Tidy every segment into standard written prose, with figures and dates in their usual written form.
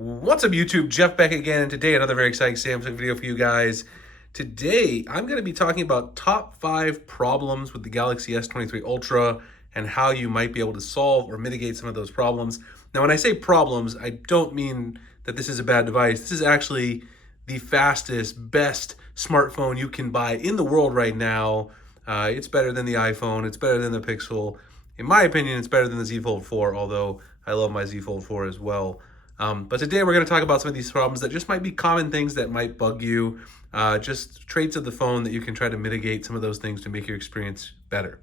What's up, YouTube? Jeff back again. Today, another very exciting Samsung video for you guys. Today, I'm going to be talking about top 5 problems with the Galaxy S23 Ultra and how you might be able to solve or mitigate some of those problems. Now, when I say problems, I don't mean that this is a bad device. This is actually the fastest, best smartphone you can buy in the world right now. It's better than the iPhone. It's better than the Pixel. In my opinion, it's better than the Z Fold 4, although I love my Z Fold 4 as well. But today we're going to talk about some of these problems that just might be common things that might bug you, just traits of the phone that you can try to mitigate some of those things to make your experience better.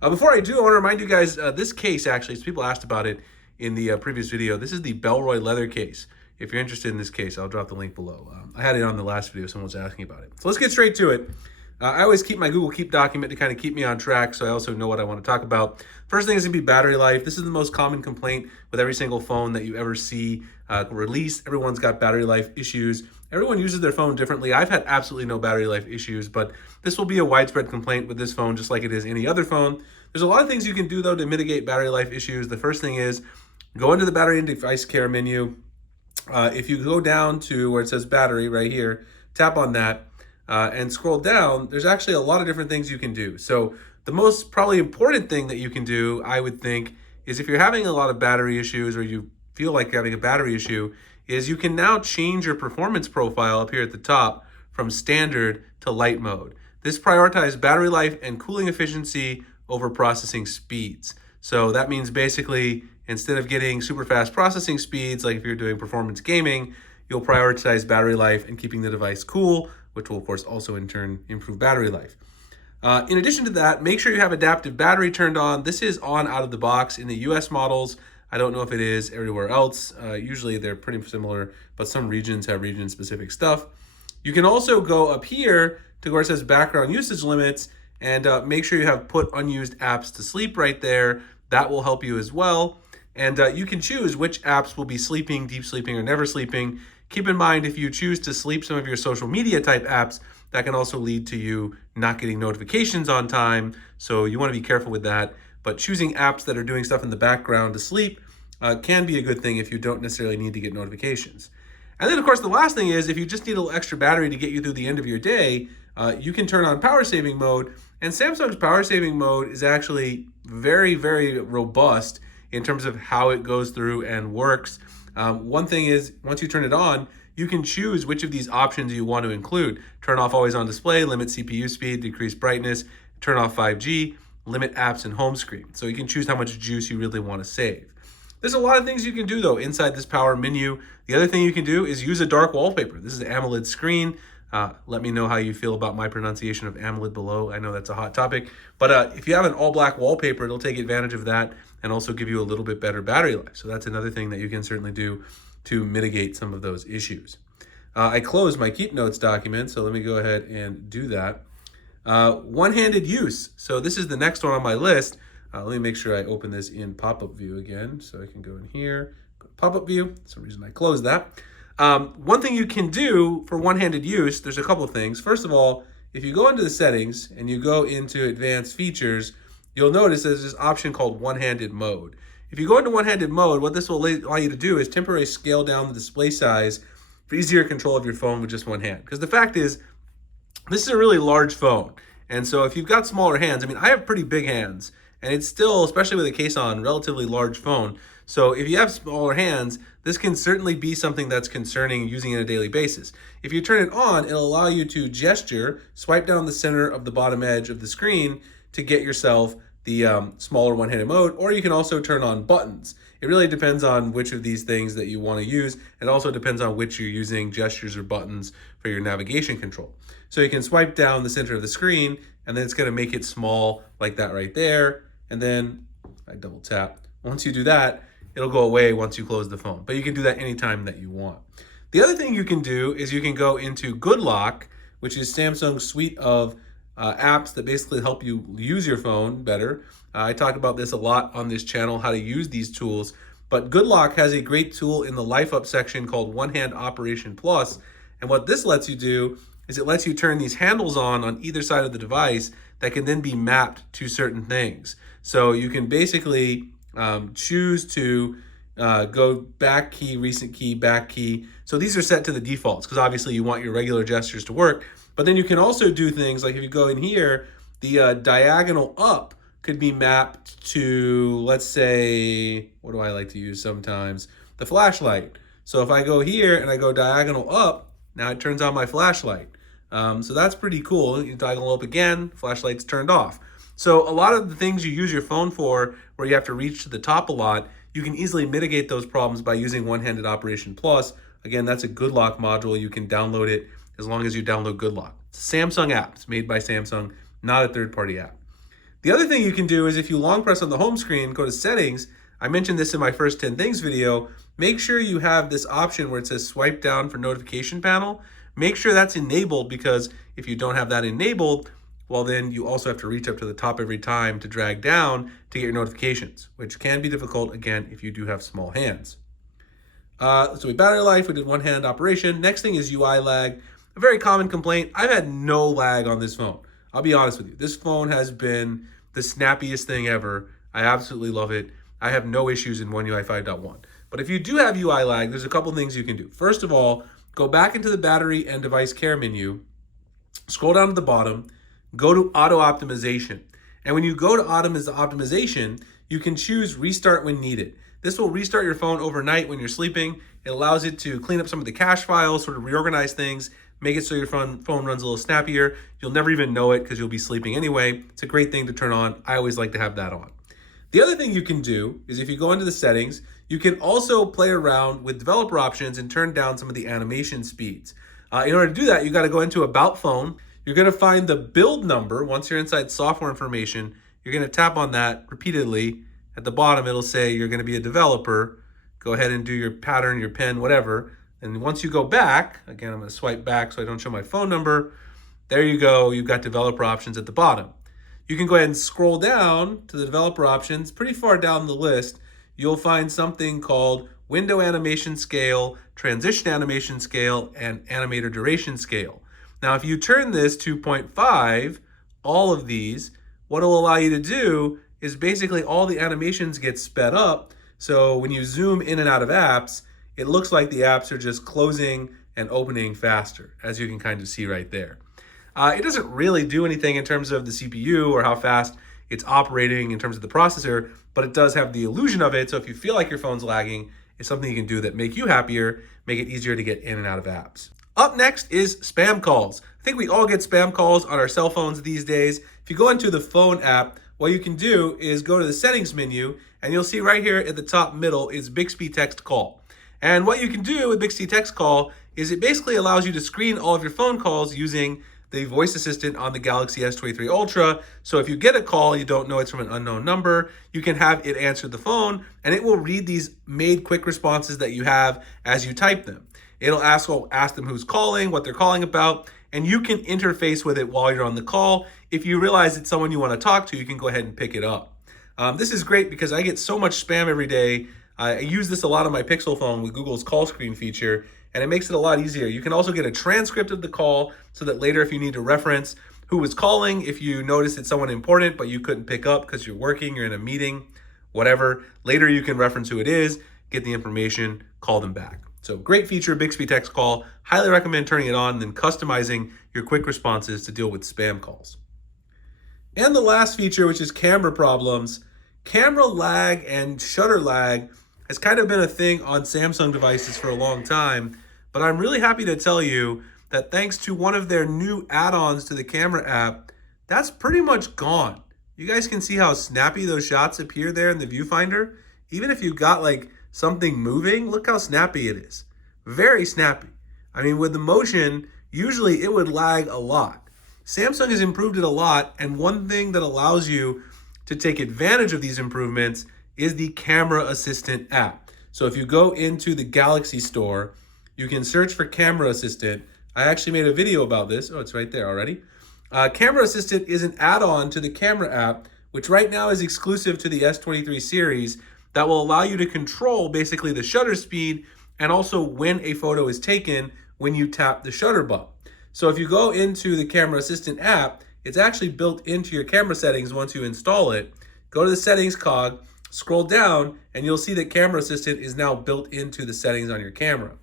Before I do, I want to remind you guys, this case actually, so people asked about it in the previous video, this is the Bellroy leather case. If you're interested in this case, I'll drop the link below. I had it on the last video, someone was asking about it. So let's get straight to it. I always keep my Google Keep document to kind of keep me on track, so I also know what I want to talk about. First thing is going to be battery life. This is the most common complaint with every single phone that you ever see released. Everyone's got battery life issues. Everyone uses their phone differently. I've had absolutely no battery life issues, but this will be a widespread complaint with this phone, just like it is any other phone. There's a lot of things you can do, though, to mitigate battery life issues. The first thing is go into the battery and device care menu. If you go down to where it says battery right here, tap on that. And scroll down, there's actually a lot of different things you can do. So the most probably important thing that you can do, I would think, is if you're having a lot of battery issues or you feel like having a battery issue, is you can now change your performance profile up here at the top from standard to light mode. This prioritizes battery life and cooling efficiency over processing speeds. So that means basically instead of getting super fast processing speeds, like if you're doing performance gaming, you'll prioritize battery life and keeping the device cool, which will of course also in turn improve battery life. In addition to that, make sure you have adaptive battery turned on. This is on out of the box in the US models. I don't know if it is everywhere else. Usually they're pretty similar, but some regions have region specific stuff. You can also go up here to where it says background usage limits and make sure you have put unused apps to sleep right there. That will help you as well. And you can choose which apps will be sleeping, deep sleeping, or never sleeping. Keep in mind, if you choose to sleep some of your social media type apps, that can also lead to you not getting notifications on time. So you want to be careful with that. But choosing apps that are doing stuff in the background to sleep can be a good thing if you don't necessarily need to get notifications. And then, of course, the last thing is if you just need a little extra battery to get you through the end of your day, you can turn on power saving mode. And Samsung's power saving mode is actually very, very robust in terms of how it goes through and works. One thing is, once you turn it on, you can choose which of these options you want to include. Turn off always on display, limit CPU speed, decrease brightness, turn off 5G, limit apps and home screen. So you can choose how much juice you really want to save. There's a lot of things you can do though inside this power menu. The other thing you can do is use a dark wallpaper. This is an AMOLED screen. Let me know how you feel about my pronunciation of AMOLED below. I know that's a hot topic, but if you have an all black wallpaper, it'll take advantage of that and also give you a little bit better battery life. So that's another thing that you can certainly do to mitigate some of those issues. I closed my Keep Notes document, so let me go ahead and do that. One-handed use. So this is the next one on my list. Let me make sure I open this in pop-up view again. So I can go in here, go to pop-up view. For some reason I closed that. One thing you can do for one-handed use, there's a couple of things. First of all, if you go into the settings and you go into advanced features, you'll notice there's this option called one-handed mode. If you go into one-handed mode, what this will allow you to do is temporarily scale down the display size for easier control of your phone with just one hand. Because the fact is, this is a really large phone. And so if you've got smaller hands, I mean, I have pretty big hands, and it's still, especially with a case on, relatively large phone. So if you have smaller hands, this can certainly be something that's concerning using it on a daily basis. If you turn it on, it'll allow you to gesture, swipe down the center of the bottom edge of the screen to get yourself the smaller one-handed mode, or you can also turn on buttons. It really depends on which of these things that you want to use. It also depends on which you're using, gestures or buttons for your navigation control. So you can swipe down the center of the screen, and then it's going to make it small like that right there. And then I double tap. Once you do that, it'll go away once you close the phone. But you can do that anytime that you want. The other thing you can do is you can go into Good Lock, which is Samsung's suite of apps that basically help you use your phone better. I talk about this a lot on this channel, how to use these tools. But Good Lock has a great tool in the Life Up section called One Hand Operation Plus. And what this lets you do is it lets you turn these handles on either side of the device that can then be mapped to certain things. So you can basically choose to go back key, recent key, back key. So these are set to the defaults because obviously you want your regular gestures to work. But then you can also do things like if you go in here, the diagonal up could be mapped to, let's say, what do I like to use sometimes? The flashlight. So if I go here and I go diagonal up, now it turns on my flashlight. So that's pretty cool. You diagonal up again, flashlight's turned off. So a lot of the things you use your phone for, where you have to reach to the top a lot, you can easily mitigate those problems by using One-Handed Operation Plus. Again, that's a Good Lock module. You can download it as long as you download Good Lock. It's a Samsung app. It's made by Samsung, not a third-party app. The other thing you can do is if you long press on the home screen, go to Settings. I mentioned this in my first 10 things video. Make sure you have this option where it says swipe down for notification panel. Make sure that's enabled, because if you don't have that enabled, well, then you also have to reach up to the top every time to drag down to get your notifications, which can be difficult, again, if you do have small hands. So we battery life, we did one-hand operation. Next thing is UI lag, a very common complaint. I've had no lag on this phone. I'll be honest with you. This phone has been the snappiest thing ever. I absolutely love it. I have no issues in One UI 5.1. But if you do have UI lag, there's a couple things you can do. First of all, go back into the battery and device care menu, scroll down to the bottom, go to auto optimization. And when you go to optimization, you can choose restart when needed. This will restart your phone overnight when you're sleeping. It allows it to clean up some of the cache files, sort of reorganize things, make it so your phone runs a little snappier. You'll never even know it because you'll be sleeping anyway. It's a great thing to turn on. I always like to have that on. The other thing you can do is if you go into the settings, you can also play around with developer options and turn down some of the animation speeds. In order to do that, you got to go into About Phone. You're going to find the build number. Once you're inside software information, you're going to tap on that repeatedly. At the bottom, it'll say you're going to be a developer. Go ahead and do your pattern, your pen, whatever. And once you go back, again, I'm going to swipe back so I don't show my phone number. There you go. You've got developer options at the bottom. You can go ahead and scroll down to the developer options. Pretty far down the list, you'll find something called Window Animation Scale, Transition Animation Scale, and Animator Duration Scale. Now, if you turn this to 0.5, all of these, what it'll allow you to do is basically all the animations get sped up. So when you zoom in and out of apps, it looks like the apps are just closing and opening faster, as you can kind of see right there. It doesn't really do anything in terms of the CPU or how fast it's operating in terms of the processor, but it does have the illusion of it. So if you feel like your phone's lagging, it's something you can do that make you happier, make it easier to get in and out of apps. Up next is spam calls. I think we all get spam calls on our cell phones these days. If you go into the phone app, what you can do is go to the settings menu, and you'll see right here at the top middle is Bixby Text Call. And what you can do with Bixby Text Call is it basically allows you to screen all of your phone calls using the voice assistant on the Galaxy S23 Ultra. So if you get a call, you don't know it's from an unknown number, you can have it answer the phone, and it will read these made quick responses that you have as you type them. It'll ask them who's calling, what they're calling about, and you can interface with it while you're on the call. If you realize it's someone you want to talk to, you can go ahead and pick it up. This is great because I get so much spam every day. I use this a lot on my Pixel phone with Google's call screen feature, and it makes it a lot easier. You can also get a transcript of the call so that later if you need to reference who was calling, if you notice it's someone important but you couldn't pick up because you're working, you're in a meeting, whatever, later you can reference who it is, get the information, call them back. So great feature, Bixby Text Call. Highly recommend turning it on and then customizing your quick responses to deal with spam calls. And the last feature, which is camera problems. Camera lag and shutter lag has kind of been a thing on Samsung devices for a long time, but I'm really happy to tell you that thanks to one of their new add-ons to the camera app, that's pretty much gone. You guys can see how snappy those shots appear there in the viewfinder. Even if you've got like something moving, look how snappy it is. Very snappy. I mean, with the motion, usually it would lag a lot. Samsung has improved it a lot, and one thing that allows you to take advantage of these improvements is the Camera Assistant app. So if you go into the Galaxy Store, you can search for Camera Assistant. I actually made a video about this. Oh, it's right there already. Camera Assistant is an add-on to the camera app, which right now is exclusive to the S23 series, that will allow you to control basically the shutter speed and also when a photo is taken when you tap the shutter button. So if you go into the Camera Assistant app, it's actually built into your camera settings once you install it. Go to the settings cog, Scroll down and you'll see that Camera Assistant is now built into the settings on your camera.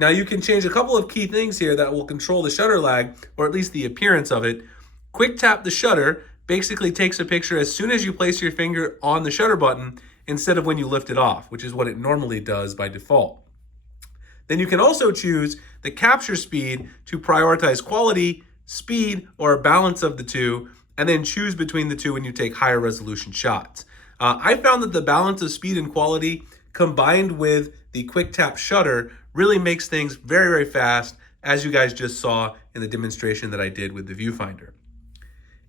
Now you can change a couple of key things here that will control the shutter lag, or at least the appearance of it. Quick tap the shutter basically takes a picture as soon as you place your finger on the shutter button instead of when you lift it off, which is what it normally does by default. Then you can also choose the capture speed to prioritize quality, speed, or a balance of the two, and then choose between the two when you take higher resolution shots. I found that the balance of speed and quality combined with the quick tap shutter really makes things very, very fast, as you guys just saw in the demonstration that I did with the viewfinder.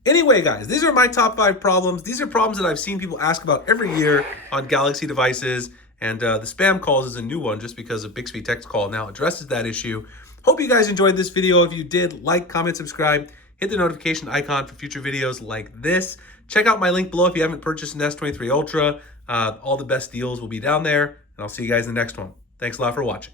Anyway, guys, these are my top 5 problems. These are problems that I've seen people ask about every year on Galaxy devices, and the spam calls is a new one just because of Bixby Tech's call now addresses that issue. Hope you guys enjoyed this video. If you did, like, comment, subscribe, hit the notification icon for future videos like this. Check out my link below if you haven't purchased an S23 Ultra. All the best deals will be down there, and I'll see you guys in the next one. Thanks a lot for watching.